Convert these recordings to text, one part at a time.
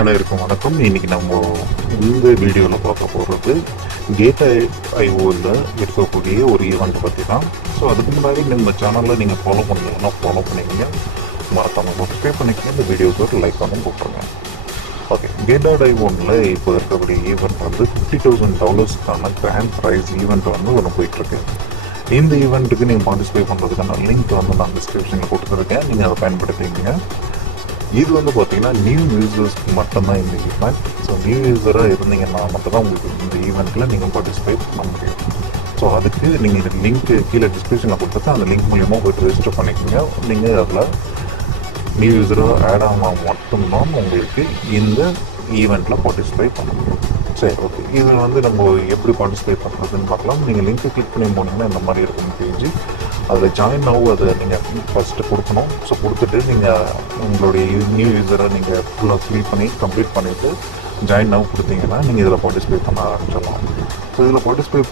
அனைவருக்கும் வணக்கம். இன்னைக்கு நம்ம இந்த வீடியோவில் பார்க்க போகிறது கேட் ஐஓவில் இருக்கக்கூடிய ஒரு ஈவெண்ட் பற்றி தான். ஸோ அதுக்கு முன்னாடி நம்ம சேனலில் நீங்கள் ஃபாலோ பண்ணீங்கன்னா ஃபாலோ பண்ணிக்கங்க, மறக்காமல் சப்ஸ்கிரைப் பண்ணிக்கங்க, இந்த வீடியோக்கு ஒரு லைக் பண்ணி போட்டுருங்க. ஓகே, கேட் ஐஓவில் இப்போ இருக்கக்கூடிய ஈவெண்ட் வந்து $50,000 கிராண்ட் ப்ரைஸ் ஈவெண்ட் வந்து ஒன்று போயிட்டுருக்கு. இந்த ஈவெண்ட்டுக்கு நீங்கள் பார்ட்டிசிபேட் பண்ணுறதுக்கான லிங்க் வந்து நான் டிஸ்கிரிப்ஷனில் கொடுத்துருக்கேன், நீங்கள் அதை பயன்படுத்திங்க. இது வந்து பார்த்தீங்கன்னா நியூ யூசர்ஸ்க்கு மட்டும்தான் இந்த ஈவெண்ட். ஸோ நியூ யூஸராக இருந்தீங்கன்னா மட்டும்தான் உங்களுக்கு இந்த ஈவெண்ட்டில் நீங்கள் பார்ட்டிசிபேட் பண்ண முடியும். ஸோ அதுக்கு நீங்கள் லிங்க் கீழே டிஸ்கிரிப்ஷனில் கொடுத்துட்டு அந்த லிங்க் மூலியமாக போய்ட்டு ரெஜிஸ்டர் பண்ணிக்கோங்க. நீங்கள் அதில் நியூ யூஸராக ஆட் ஆனால் மட்டும்தான் உங்களுக்கு இந்த ஈவெண்ட்டில் பார்ட்டிசிபேட் பண்ண முடியும். சரி, ஓகே, இதில் வந்து நம்ம எப்படி பார்ட்டிசிபேட் பண்ணுறதுன்னு பார்க்கலாம். நீங்கள் லிங்க்கை கிளிக் பண்ணி போனீங்கன்னா இந்த மாதிரி இருக்கும் பேஜ். அதில் ஜாயின் ஆகும், அதை நீங்கள் ஃபஸ்ட்டு கொடுக்கணும். ஸோ கொடுத்துட்டு நீங்கள் உங்களுடைய நியூ யூஸரை நீங்கள் ஃபுல்லாக ஃபில் பண்ணி கம்ப்ளீட் பண்ணிவிட்டு ஜாயின் ஆகும் கொடுத்தீங்கன்னா நீங்கள் இதில் பார்ட்டிசிபேட் பண்ண ஆரம்பிச்சிடலாம். ஸோ இதில் பார்ட்டிசிபேட்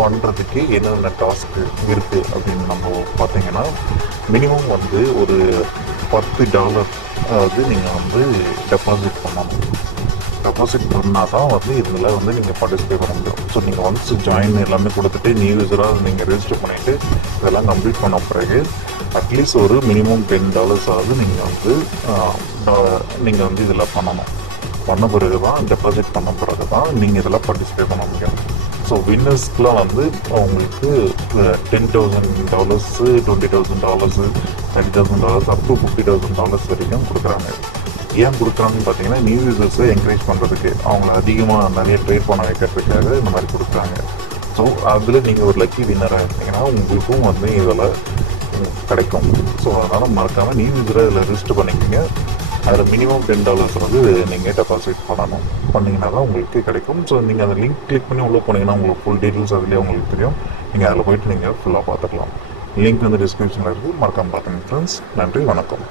பண்ணுறதுக்கு என்னென்ன டாஸ்க்கு இருக்குது அப்படின்னு நம்ம பார்த்தீங்கன்னா, மினிமம் வந்து ஒரு $10 அதாவது நீங்கள் வந்து டெபாசிட் பண்ணணும். டெபாசிட் பண்ணால் தான் வந்து இதில் வந்து நீங்கள் பார்ட்டிசிபேட் பண்ண முடியும். ஸோ நீங்கள் ஒன்ஸ் ஜாயின் எல்லாமே கொடுத்துட்டு நியூ யூஸராக நீங்கள் ரெஜிஸ்டர் பண்ணிவிட்டு இதெல்லாம் கம்ப்ளீட் பண்ண பிறகு அட்லீஸ்ட் ஒரு மினிமம் $10 ஆகுது நீங்கள் வந்து இதில் பண்ண பிறகு தான், டெபாசிட் பண்ண பிறகு தான் நீங்கள் இதில் பார்ட்டிசிபேட் பண்ண முடியும். ஸோ வின்னர்ஸ்க்குலாம் வந்து அவங்களுக்கு $10,000, $20,000, $30,000 அப் டு $50,000 வரைக்கும் கொடுக்குறாங்க. ஏன் கொடுக்குறாங்கன்னு பார்த்தீங்கன்னா, நியூ யூசர்ஸை என்கரேஜ் பண்ணுறதுக்கு, அவங்கள அதிகமாக நிறைய ட்ரேட் பண்ண வைக்கிறதுக்காக இந்த மாதிரி கொடுக்குறாங்க. ஸோ அதில் நீங்கள் ஒரு லக்கி வின்னராக இருந்தீங்கன்னா உங்களுக்கும் வந்து இதில் கிடைக்கும். ஸோ அதனால் மறக்காமல் நியூ யூஸரை இதில் ரெஜிஸ்டர் பண்ணிக்கோங்க. அதில் மினிமம் $10 வந்து நீங்கள் டெபாசிட் பண்ணிங்கன்னா தான் உங்களுக்கு கிடைக்கும். ஸோ நீங்கள் அந்த லிங்க் கிளிக் பண்ணி உள்ளே போனீங்கன்னா உங்களுக்கு ஃபுல் டீட்டெயில்ஸ் அதிலே உங்களுக்கு தெரியும். நீங்கள் அதில் போய்ட்டு நீங்கள் ஃபுல்லாக பார்த்துக்கலாம். லிங்க் வந்து டிஸ்கிரிப்ஷனில் இருக்குது, மறக்காமல் பார்த்துங்க ஃப்ரெண்ட்ஸ். நன்றி, வணக்கம்.